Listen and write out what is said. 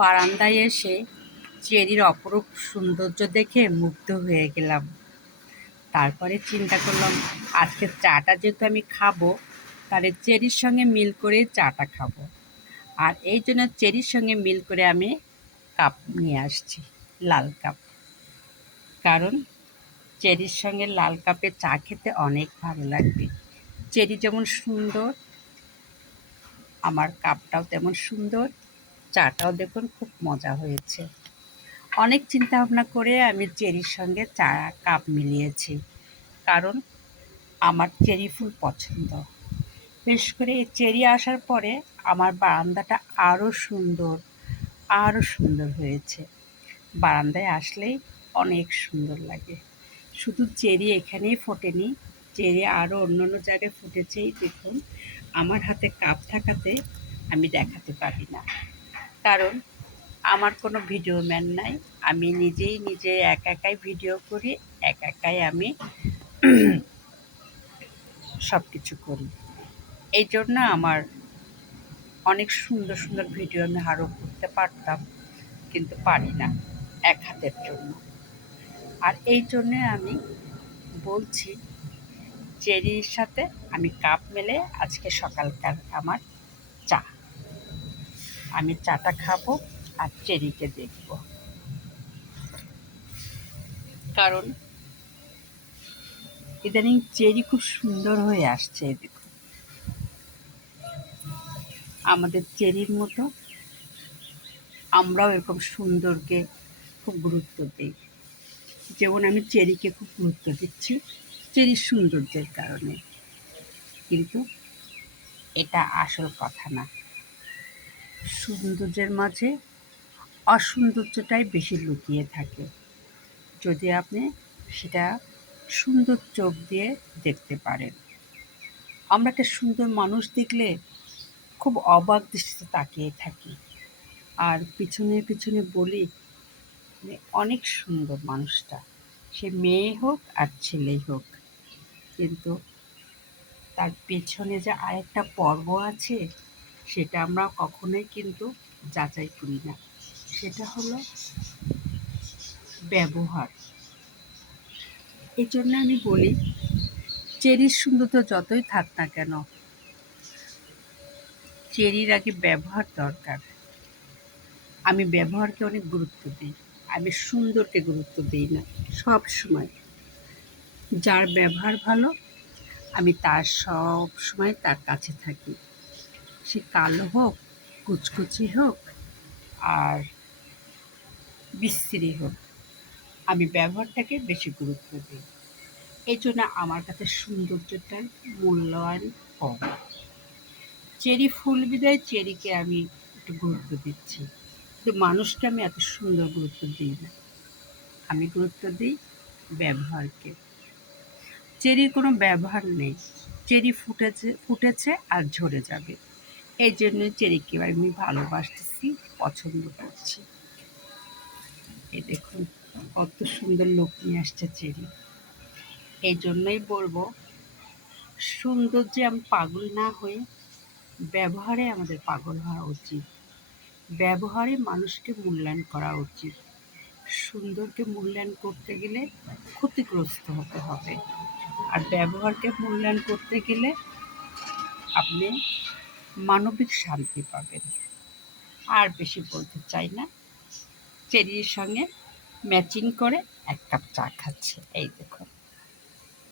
বারান্দায় এসে চেরির অপরূপ সৌন্দর্য দেখে মুগ্ধ হয়ে গেলাম। তারপরে চিন্তা করলাম, আজকে চাটা যেহেতু আমি খাবো, তাহলে চেরির সঙ্গে মিল করে চাটা খাবো। আর এই জন্য চেরির সঙ্গে মিল করে আমি কাপ নিয়ে আসছি, লাল কাপ। কারণ চেরির সঙ্গে লাল কাপে চা খেতে অনেক ভালো লাগবে। চেরি যেমন সুন্দর, আমার কাপটাও তেমন সুন্দর, চাটাও দেখুন খুব মজা হয়েছে। অনেক চিন্তা ভাবনা করে আমি চেরির সঙ্গে চা কাপ মিলিয়েছি, কারণ আমার চেরি ফুল পছন্দ। বিশেষ করে এই চেরি আসার পরে আমার বারান্দাটা আরও সুন্দর হয়েছে। বারান্দায় আসলেই অনেক সুন্দর লাগে। শুধু চেরি এখানেই ফোটেনি, চেরি আরও অন্য অন্য জায়গায় ফুটেছেই। দেখুন, আমার হাতে কাপ থাকাতে আমি দেখাতে পারি না, কারণ আমার কোনো ভিডিও ম্যান নাই। আমি নিজে একাই ভিডিও করি, একাই আমি সব কিছু করি। এই জন্য আমার অনেক সুন্দর সুন্দর ভিডিও আমি আরও করতে পারতাম, কিন্তু পারি না এক হাতের জন্য। আর এই জন্যে আমি বলছি, চেরির সাথে আমি কাপ মেলে আজকে সকালকার আমার চা। আমি চাটা খাবো আর চেরিকে দেখব, কারণ ইদানিং চেরি খুব সুন্দর হয়ে আসছে। দেখুন, আমাদের চেরির মতো আমরাও এরকম সুন্দরকে খুব গুরুত্ব দিই। যেমন আমি চেরিকে খুব গুরুত্ব দিচ্ছি চেরির সৌন্দর্যের কারণে, কিন্তু এটা আসল কথা না। সৌন্দর্যের মাঝে অসৌন্দর্যটাই বেশি লুকিয়ে থাকে, যদি আপনি সেটা সুন্দর চোখ দিয়ে দেখতে পারেন। আমরা একটা সুন্দর মানুষ দেখলে খুব অবাক দৃষ্টিতে তাকিয়ে থাকি, আর পিছনে বলি অনেক সুন্দর মানুষটা, সে মেয়ে হোক আর ছেলেই হোক। কিন্তু তার পেছনে যে আরেকটা পর্ব আছে, সেটা আমরা কখনোই কিন্তু যাচাই করি না। সেটা হলো ব্যবহার। এই জন্য আমি বলি, চেরির সৌন্দর্য যতই থাক না কেন, চেরির আগে ব্যবহার দরকার। আমি ব্যবহারকে অনেক গুরুত্ব দিই, আমি সুন্দরকে গুরুত্ব দিই না। সব সময় যার ব্যবহার ভালো, আমি সব সময় তার কাছে থাকি। সে কালো হোক, কুচকুচে হোক, আর বিশ্রী হোক, আমি ব্যবহারটাকে বেশি গুরুত্ব দিই। এই জন্য আমার কাছে সৌন্দর্যটার মূল্যায়ন কম। চেরি ফুল বিদায় চেরিকে আমি একটু গুরুত্ব দিচ্ছি, কিন্তু মানুষকে আমি এত সুন্দর গুরুত্ব দিই না। আমি গুরুত্ব দিই ব্যবহারকে। চেরির কোনো ব্যবহার নেই, চেরি ফুটেছে আর ঝরে যাবে। এই জন্যই চেরিকে আমি ভালোবাসতেছি, পছন্দ করছি। এই দেখুন কত সুন্দর লোক নিয়ে আসছে চেরি। এই জন্যই বলবো, সৌন্দর্যে আমি পাগল না হয়ে ব্যবহারে আমাদের পাগল হওয়া উচিত। ব্যবহারে মানুষকে মূল্যায়ন করা উচিত। সুন্দরকে মূল্যায়ন করতে গেলে ক্ষতিগ্রস্ত হতে হবে, আর ব্যবহারকে মূল্যায়ন করতে গেলে আপনি মানবিক শান্তি পাবেন। আর বেশি বলতে চাই না। চেরির সঙ্গে ম্যাচিং করে এক কাপ চা খাচ্ছে, এই দেখুন।